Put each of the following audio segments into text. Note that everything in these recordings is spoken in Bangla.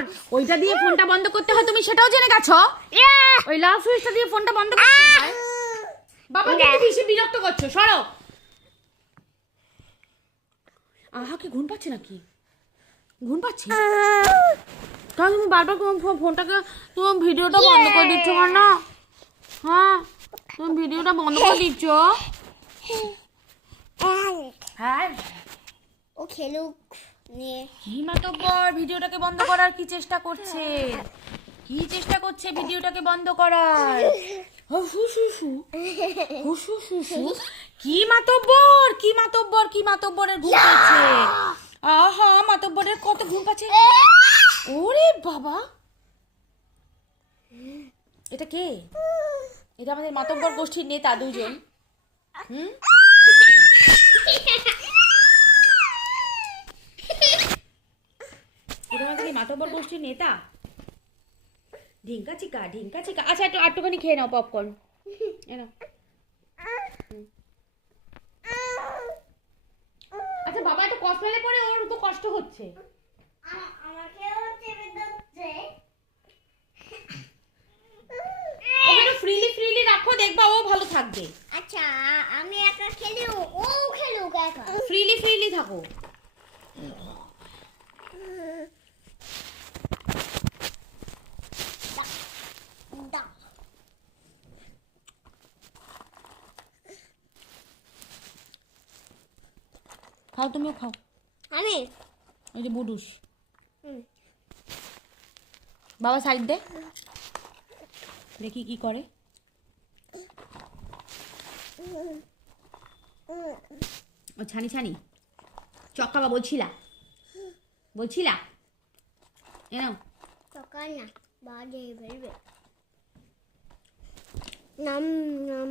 বর ওইটা দিয়ে ফোনটা বন্ধ করতে হয়, তুমি সেটাও জেনে গেছো? ওই লাভ সুইচটা দিয়ে ফোনটা বন্ধ করতে হয়। বাবা তুমি বেশি বিরক্ত করছো, সরো। আহা কি ঘুম পাচ্ছে নাকি? ঘুম পাচ্ছে? তাহলে তুমি বারবার ফোনটাকে তুমি ভিডিওটা বন্ধ করে দিচ্ছ কেন? হ্যাঁ তুমি ভিডিওটা বন্ধ করে দিচ্ছ। হ্যাঁ ও খেলুক নিয়ে। কি মাতব্বর ভিডিওটাকে বন্ধ করার কি চেষ্টা করছে? কি চেষ্টা করছে ভিডিওটাকে বন্ধ করার? কি মাতব্বর, কি মাতব্বর, কি মাতব্বরের ঘুম পাচ্ছে? আহা মাতব্বরের কত ঘুম পাচ্ছে। ওরে বাবা, এটা কে? এটা আমাদের মাতব্বর গোষ্ঠীর নেতা দুজন। এটা আমাদের মাতব্বর গোষ্ঠীর নেতা। ঢিঙ্কা চিকা ঢিঙ্কা চিকা। আচ্ছা একটুখানি খেয়ে নাও পপকর্ন। আচ্ছা বাবা এত কসমেলে পরে ওর তো কষ্ট হচ্ছে। ওকে ফ্রিলি রাখো, দেখবা ও ভালো থাকবে। আচ্ছা আমি একা খেলি, ও খেলুক একা। ফ্রিলি থাকো। খাও তুমিও খাও। আমি ওই যে বুডুস বাবা সাইড দে, দেখি কি করে। ও ছানি চক্কাবা বলছিলা এনাও সকাল না বাজে বেরবে। নাম নাম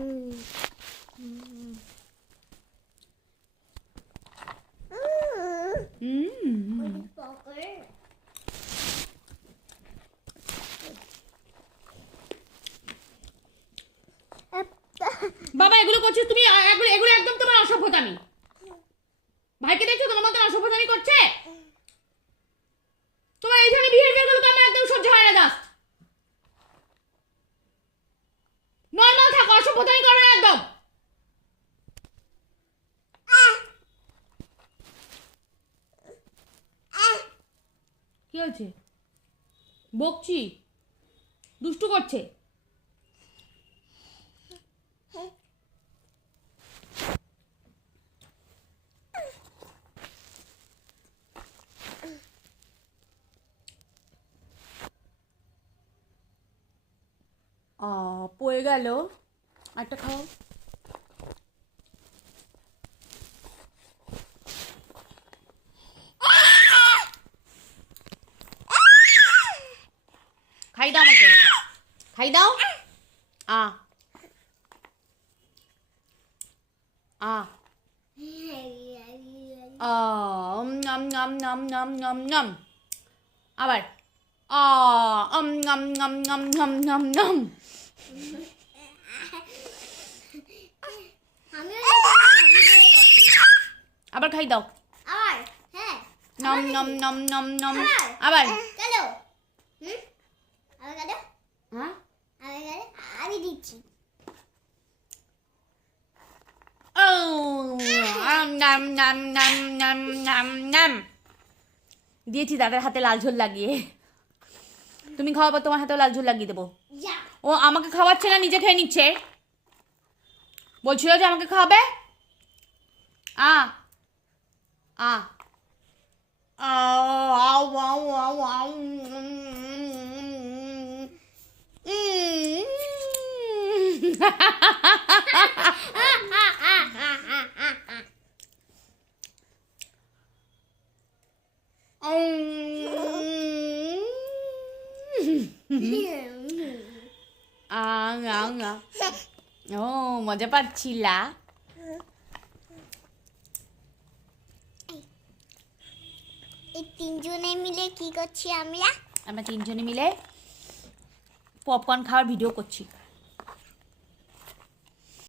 বাবা এগুলো করছিস তুমি, এগুলো একদম তোমার অসভ্যতামি। ভাইকে দেখছো তোমার মতো অসভ্যতামি করছে? তোমার এই ধরনের বিহেভিয়ার গুলো তো আমার একদম সহ্য হয় না। দাস নরমাল থাকো, অসভ্যতামি করো না একদম। কি হয়েছে? বকছি, দুষ্টু করছে। পড়ে গেল, একটা খাও। খাই দাও আমাকে, খাই দাও। আ আ নাম নাম নাম নাম নাম নাম। আবার নাম নাম নাম নাম নাম নাম। আবার খাই দাও। আবার হ্যাঁ নাম নাম নাম নাম নাম। আবার চলো আবার কাটো। হ্যাঁ আবার কাটো, আমি দিচ্ছি। নাম নাম নাম নাম নাম নাম। দিয়েছি দাদার হাতে লাল ঝোল লাগিয়ে। তুমি খাওয়াবো, তোমার হাতেও লাল ঝোল লাগিয়ে দেবো। ও আমাকে খাওয়াচ্ছে না, নিজে খেয়ে নিচ্ছে। বলছিল যে আমাকে খাওয়াবে। আ আ আও আও আও আও। ও মজা পাচ্ছিলা? এই তিনজনে মিলে কি করছি আমরা? আমরা তিনজনে মিলে পপকর্ন খাওয়ার ভিডিও করছি।